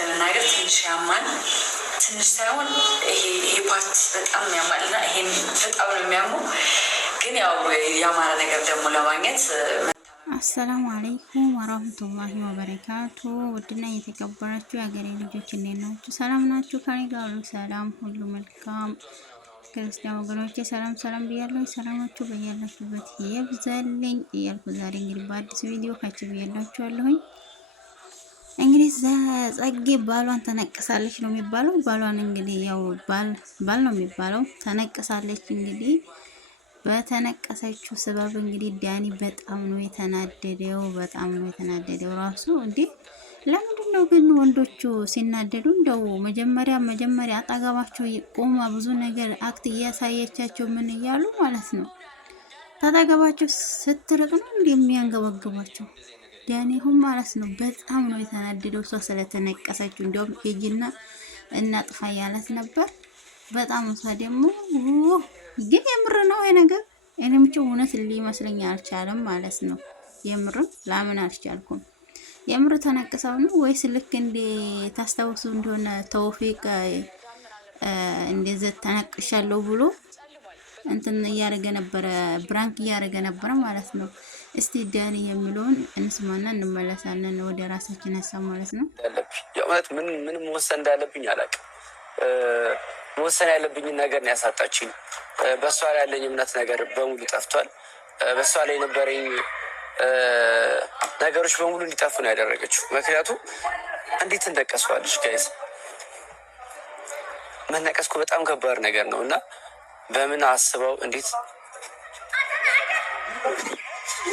ለመናገር ትንሽ ያማል። ትንሽ ሳይሆን ይሄ ፓርት በጣም ያማልና ይሄን በጣም ነው የሚያመው። ግን ያው ያማረ ነገር ደግሞ ለማግኘት አሰላሙ አለይኩም ወራህመቱላሂ ወበረካቱ። ውድና የተከበራችሁ የሀገሬ ልጆች እንዴት ናችሁ? ሰላም ናችሁ? ከኔ ጋር ሁሉ ሰላም፣ ሁሉ መልካም። ክርስቲያን ወገኖቼ ሰላም ሰላም ብያለሁ። ሰላማችሁ በያላችሁበት ይብዛልኝ እያልኩ ዛሬ እንግዲህ በአዲስ ቪዲዮ ካችሁ ብያላችኋለሁኝ። እንግዲህ ጸጌ ባሏን ተነቅሳለች ነው የሚባለው። ባሏን እንግዲህ ያው ባል ነው የሚባለው። ተነቅሳለች እንግዲህ በተነቀሰችው ሰበብ እንግዲህ ዳኒ በጣም ነው የተናደደው። ራሱ እንዴ ለምንድን ነው ግን ወንዶቹ ሲናደዱ እንደው መጀመሪያ አጠገባቸው ቆማ ብዙ ነገር አክት እያሳየቻቸው ምን እያሉ ማለት ነው ታጠገባቸው ስትርቅ ነው እንደሚያንገበግባቸው ዳኒሁም ማለት ነው። በጣም ነው የተናደደው እሷ ስለተነቀሰችው። እንደውም ሂጂና እናጥፋ ያላት ነበር። በጣም እሷ ደግሞ ግን የምር ነው ይሄ ነገር። እኔም እውነት ሊመስለኝ አልቻለም ማለት ነው። የምር ላምን አልቻልኩም። የምር ተነቅሰው ነው ወይስ ልክ እንደ ታስታውሱ እንደሆነ ተውፊቅ እንደዚህ ተነቅሻለሁ ብሎ እንትን እያደረገ ነበረ፣ ብራንክ እያደረገ ነበረ ማለት ነው። እስቲ ዳኒ የሚለውን እንስማና እንመለሳለን ወደ ራሳችን ሀሳብ ማለት ነው። የእውነት ምን መወሰን እንዳለብኝ አላውቅም። መወሰን ያለብኝን ነገር ነው ያሳጣችኝ። በእሷ ላይ ያለኝ እምነት ነገር በሙሉ ጠፍቷል። በእሷ ላይ የነበረኝ ነገሮች በሙሉ እንዲጠፉ ነው ያደረገችው። ምክንያቱም እንዴት እንደቀሰዋለች ጋይስ፣ መነቀስኩ በጣም ከባድ ነገር ነው እና በምን አስበው እንዴት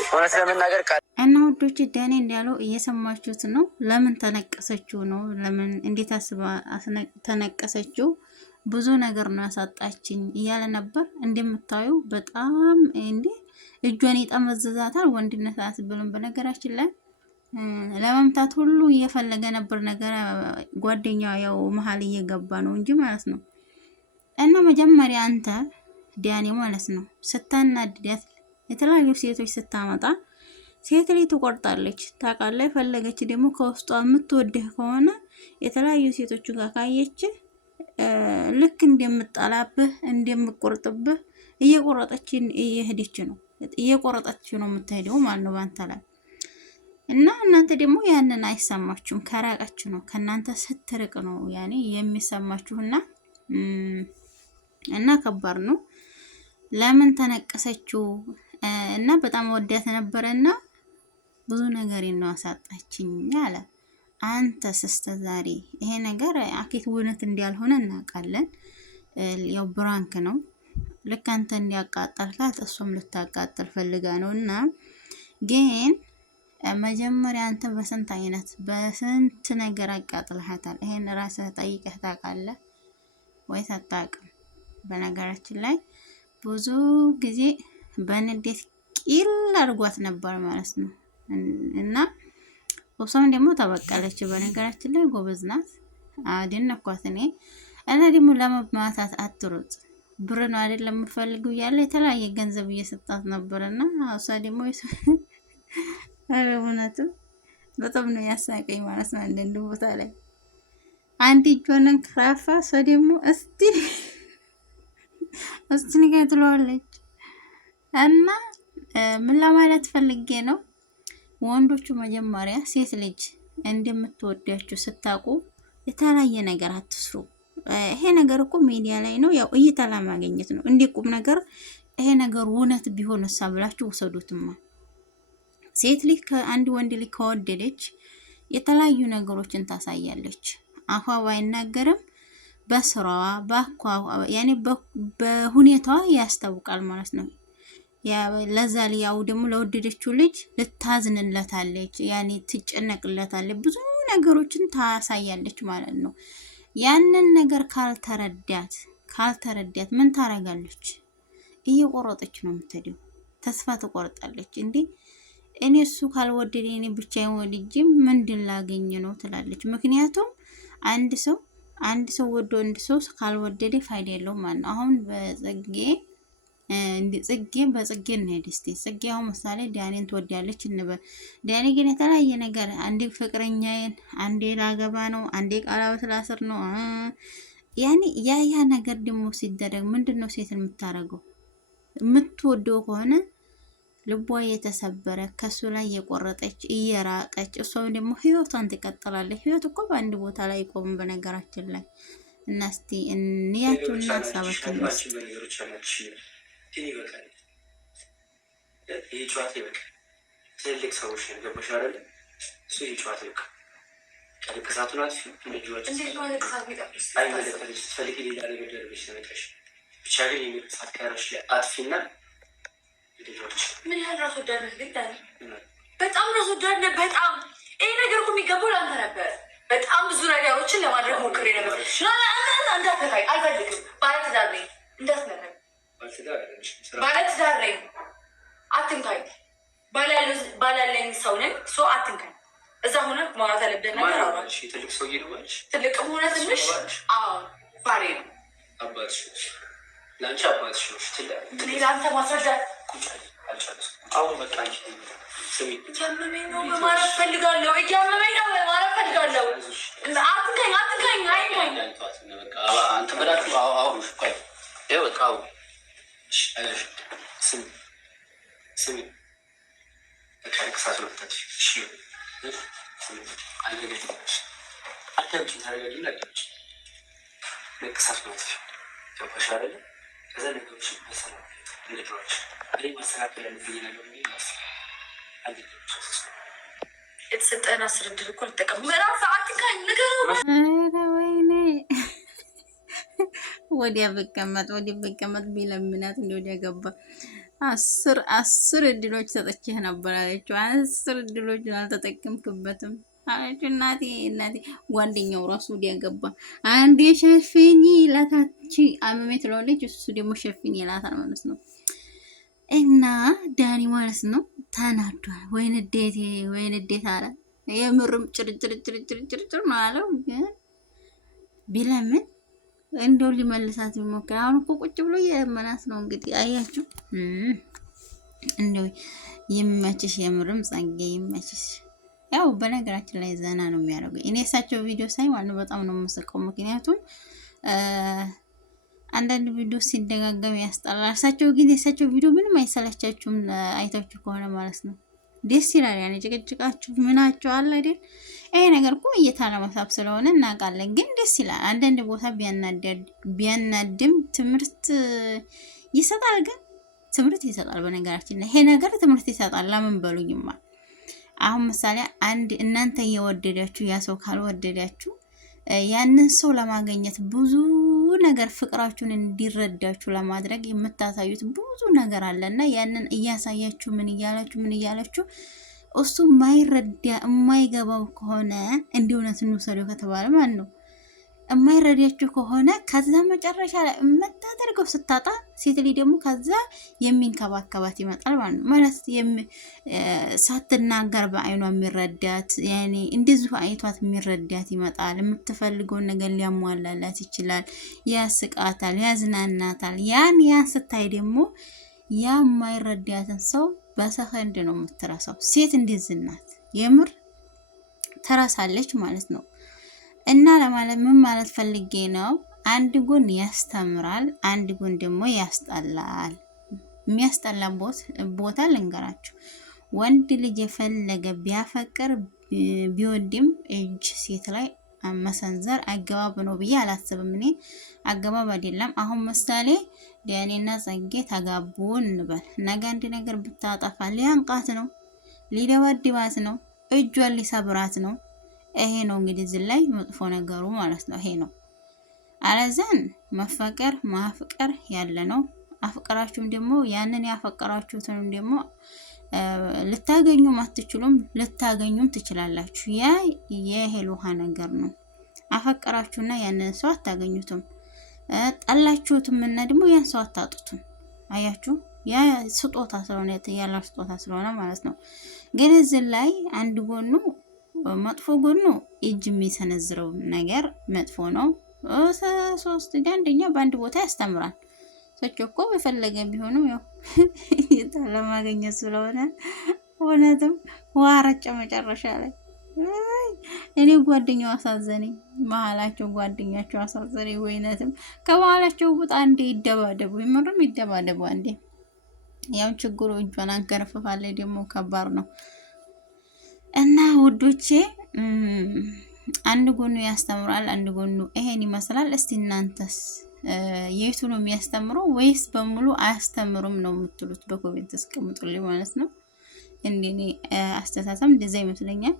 እውነት ለመናገር እና ወዶች ዳኒ እንዳለው እየሰማችሁት ነው። ለምን ተነቀሰችው ነው? ለምን እንዴት አስባ ተነቀሰችው? ብዙ ነገር ነው ያሳጣችኝ እያለ ነበር። እንደምታዩ በጣም እንዴ እጇን ይጠመዝዛታል። ወንድነት አስብልም። በነገራችን ላይ ለመምታት ሁሉ እየፈለገ ነበር ነገር ጓደኛው ያው መሀል እየገባ ነው እንጂ ማለት ነው። እና መጀመሪያ አንተ ዳኒ ማለት ነው ስታናድዳት የተለያዩ ሴቶች ስታመጣ ሴት ላይ ትቆርጣለች ታውቃለህ። ፈለገች ደግሞ ከውስጧ የምትወድህ ከሆነ የተለያዩ ሴቶች ጋር ካየች ልክ እንደምጣላብህ እንደምቆርጥብህ እየቆረጠች ነው የምትሄደው ማለት ነው ባንተ ላይ። እና እናንተ ደግሞ ያንን አይሰማችሁም። ከራቃችሁ ነው ከናንተ ስትርቅ ነው ያኔ የሚሰማችሁና እና ከባድ ነው። ለምን ተነቀሰችው? እና በጣም ወዳት ነበረና ብዙ ነገር ነው አሳጣችኝ አለ። አንተ ዛሬ ይሄ ነገር አኬት እውነት እንዳልሆነ እናውቃለን። ያው ብራንክ ነው። ልክ አንተ እንዲያቃጠልካት እሷም ልታቃጥል ፈልጋ ነው። እና ግን መጀመሪያ አንተ በስንት ነገር አቃጥልሃታል። ይሄን ራስህ ጠይቀህ ታውቃለህ ወይስ አታውቅም? በነገራችን ላይ ብዙ ጊዜ በንዴት ቂል አድርጓት ነበር ማለት ነው። እና እሷም ደግሞ ተበቀለች። በነገራችን ላይ ጎበዝ ናት። አደነኳት እኔ። እና ደግሞ ለመማታት አትሩጥ። ብር ነው አይደለም የምፈልገው ያለ የተለያየ ገንዘብ እየሰጣት ነበርና እሷ ደግሞ እውነትም በጣም ነው ያሳቀኝ ማለት ነው። አንድ ቦታ ላይ አንድ እጇን ክራፋ እሷ ደግሞ እስቲ ንገ ትለዋለች። እና ምን ለማለት ፈልጌ ነው፣ ወንዶቹ መጀመሪያ ሴት ልጅ እንደምትወዳችሁ ስታውቁ የተለያየ ነገር አትስሩ። ይሄ ነገር እኮ ሚዲያ ላይ ነው፣ ያው እይታ ለማግኘት ነው። እንዲቁም ነገር ይሄ ነገር እውነት ቢሆን ብላችሁ ወሰዱትማ። ሴት ልጅ ከአንድ ወንድ ልጅ ከወደደች የተለያዩ ነገሮችን ታሳያለች። አፏ ባይናገርም በስራዋ ያኔ በሁኔታዋ ያስታውቃል ማለት ነው። ለዛ ያው ደግሞ ለወደደችው ልጅ ልታዝንለታለች፣ ያኔ ትጨነቅለታለች፣ ብዙ ነገሮችን ታሳያለች ማለት ነው። ያንን ነገር ካልተረዳት ምን ታረጋለች? እየቆረጠች ነው የምትሄደው። ተስፋ ትቆርጣለች። እንዴ እኔ እሱ ካልወደደ እኔ ብቻዬን ወድጄ ምንድን ላገኝ ነው ትላለች። ምክንያቱም አንድ ሰው ወዶ አንድ ሰው ካልወደደ ፋይዳ የለውም ማለት ነው። አሁን በጽጌ እንሄድ እስቲ። ጽጌ አሁን ምሳሌ ዳኒን ትወዳለች እንበል። ዳኒ ግን የተለያየ ነገር አንዴ ፍቅረኛዬን፣ አንዴ ላገባ ነው፣ አንዴ ቀለበት ላስር ነው። ያኔ ያ ነገር ደግሞ ሲደረግ ምንድነው ሴት የምታረገው? የምትወደው ከሆነ ልቧ የተሰበረ ከሱ ላይ የቆረጠች እየራቀች፣ እሷም ደግሞ ህይወቷን ትቀጥላለች። ህይወት እኮ በአንድ ቦታ ላይ ቆም በነገራችን ላይ እና እስቲ እንያቸውና ሀሳባችን ይህ ጨዋታ ይበቃል። ትልልቅ ሰዎች ነው ገባሽ አይደለ? እሱ ይህ ጨዋታ ይበቃል። ከልቅሳቱን አጥፊ ስትፈልጊ ሌላ ነገር ደርበሽ ተመጣሽ ብቻ ግን የልቅሳት ቀረሽ ላይ አጥፊና ምን ያህል ራስ ወዳድ ነህ ግን ዳኒ፣ በጣም ራስ ወዳድ ነህ። በጣም ይሄ ነገር እኮ የሚገባው ለአንተ ነበር። በጣም ብዙ ነገሮችን ለማድረግ ሞክሬ ነበር። እንዳትነካኝ አልፈልግም። ባለትዳር ነኝ፣ እንዳትነካኝ። ባለትዳር ነኝ፣ አትንካኝ። ባላለኝ ሰው ነኝ፣ አትንካኝ። እዛ ሆነ ማውራት ያለብን ነገር አውራ። ትልቅ ሰው ይልባልሽ፣ ትልቅ ሆነ ትንሽ ባሬ ነው። አባትሽ ለአንቺ አባትሽ ነው። ለአንተ ማስረዳት አሁን በቃ ስሚ፣ እያመመኝ ነው በማለት ፈልጋለሁ። እያመመኝ ነው በማለት ፈልጋለሁ። አትንካኝ፣ አትንካኝ፣ አይንካኝ። አንተ በላችሁ አሁን ቆይ፣ ይኸው በቃ አሁን አይዞሽ። ስሚ ስሚ፣ በቃ ልቅሳት ነው ታች። እሺ ስሚ፣ አልገደልሽ አታውቂ፣ ታረጋጊ ላደች ልቅሳት ነው ታች። ገባሽ አይደለ? ከዛ ነገሮች በሰላም እንደድሮች እኔ ማስተካከል ያለብኝ ነገር የተሰጠህን 10 እድል እኮ ልጠቀም። ምዕራፍ አትንካኝ፣ ንገረው። ወይኔ ወዲያ በቀመጥ ቢለምናት እንደ ወዲያ ገባ። 10 እድሎች ሰጠችህ ነበር አለችው። 10 እድሎችን አልተጠቀምክበትም አለች። እናቴ ጓደኛው ራሱ ወዲያ ገባ። አንዴ ሸፍኝ ላታች አመሜ ትለዋለች፣ እሱ ደግሞ ሸፍኝ ይላታል ማለት ነው። እና ዳኒ ማለት ነው ተናዷል። ወይን እንዴት አለ። የምርም ጭርጭር ነው አለው። ግን ቢለምን እንደው ሊመልሳት ይሞክራል። አሁን እኮ ቁጭ ብሎ የመናት ነው እንግዲህ አያችሁ። እንደው ይመችሽ፣ የምርም ጸጌ ይመችሽ። ያው በነገራችን ላይ ዘና ነው የሚያደርገው። እኔ እሳቸው ቪዲዮ ሳይ ማለት ነው በጣም ነው የምስቀው። ምክንያቱም አንዳንድ ቪዲዮ ሲደጋገም ያስጠላል። እሳቸው ግን የእሳቸው ቪዲዮ ምንም አይሰለቻችሁም፣ አይታችሁ ከሆነ ማለት ነው ደስ ይላል። ያኔ ጭቅጭቃችሁ ምናቸው አለ አይደል? ይሄ ነገር እኮ እይታ ለመሳብ ስለሆነ እናውቃለን፣ ግን ደስ ይላል። አንዳንድ ቦታ ቢያናድም ትምህርት ይሰጣል። ግን ትምህርት ይሰጣል። በነገራችን ላይ ይሄ ነገር ትምህርት ይሰጣል። ለምን በሉኝማ። አሁን ምሳሌ አንድ እናንተ እየወደዳችሁ ያ ሰው ካልወደዳችሁ ያንን ሰው ለማግኘት ብዙ ነገር ፍቅራችሁን እንዲረዳችሁ ለማድረግ የምታሳዩት ብዙ ነገር አለና ያንን እያሳያችሁ ምን እያላችሁ እሱ የማይገባው ከሆነ እንዲሁነት እንውሰደው ከተባለ ማለት ነው የማይረዳችሁ ከሆነ ከዛ መጨረሻ ላይ የምታደርገው ስታጣ ሴት ልጅ ደግሞ ከዛ የሚንከባከባት ይመጣል ማለት ነው። ማለት ሳትናገር በአይኗ የሚረዳት ያኔ እንደዚሁ አይቷት የሚረዳት ይመጣል። የምትፈልገውን ነገር ሊያሟላላት ይችላል። ያስቃታል፣ ያዝናናታል። ያን ስታይ ደግሞ ያ የማይረዳትን ሰው በሰከንድ ነው የምትረሳው። ሴት እንደዚህ ናት፣ የምር ተረሳለች ማለት ነው። እና ለማለት ምን ማለት ፈልጌ ነው፣ አንድ ጎን ያስተምራል፣ አንድ ጎን ደግሞ ያስጠላል። የሚያስጠላ ቦታ ልንገራችሁ። ወንድ ልጅ የፈለገ ቢያፈቅር ቢወድም እጅ ሴት ላይ መሰንዘር አገባብ ነው ብዬ አላስብም። እኔ አገባብ አይደለም። አሁን ምሳሌ ዳኒና ጸጌ ተጋቡ እንበል። ነገ አንድ ነገር ብታጠፋ ሊያንቃት ነው፣ ሊደበድባት ነው፣ እጇን ሊሰብራት ነው። ይሄ ነው እንግዲህ እዚህ ላይ መጥፎ ነገሩ ማለት ነው። ይሄ ነው። አለዛን መፈቀር ማፍቀር ያለ ነው። አፍቀራችሁም ደግሞ ያንን ያፈቀራችሁትን ደግሞ ልታገኙም አትችሉም፣ ልታገኙም ትችላላችሁ። ያ የሄል ውሃ ነገር ነው። አፈቀራችሁና ያንን ሰው አታገኙትም። ጠላችሁትም እና ደግሞ ያን ሰው አታጡትም። አያችሁ፣ ያ ስጦታ ስለሆነ ያለው ስጦታ ስለሆነ ማለት ነው። ግን እዚህ ላይ አንድ ጎኑ መጥፎ ጎኑ እጅ የሚሰነዝረው ነገር መጥፎ ነው። ሶስት አንደኛ በአንድ ቦታ ያስተምራል። ሰዎች እኮ የፈለገ ቢሆንም ያው ለማግኘት ስለሆነ እውነትም ዋረጨ መጨረሻ ላይ እኔ ጓደኛው አሳዘነኝ። መሀላቸው ጓደኛቸው አሳዘነኝ። ወይነትም ከመሀላቸው ውጣ አንዴ ይደባደቡ፣ ይመሩም ይደባደቡ አንዴ። ያው ችግሩ እጇን አንገረፍፋለች ደግሞ ከባድ ነው። እና ውዶቼ አንድ ጎኑ ያስተምራል፣ አንድ ጎኑ ይሄን ይመስላል። እስቲ እናንተስ የቱ ነው የሚያስተምረው ወይስ በሙሉ አያስተምሩም ነው የምትሉት? በኮሜንት አስቀምጡልኝ ማለት ነው። እንደኔ አስተሳሰብ እንደዛ ይመስለኛል።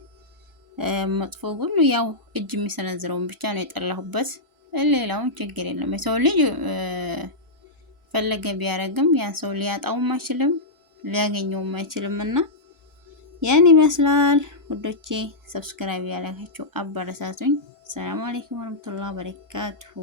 መጥፎ ጎኑ ያው እጅ የሚሰነዝረውን ብቻ ነው የጠላሁበት። ሌላውን ችግር የለም። የሰው ልጅ ፈለገ ቢያረግም ያን ሰው ሊያጣውም አይችልም ሊያገኘውም አይችልም። እና ያን ይመስላል ውዶቼ። ሰብስክራይብ ያላችሁ አበረታቱኝ። ሰላም አለይኩም ወራህመቱላሂ ወበረካቱሁ።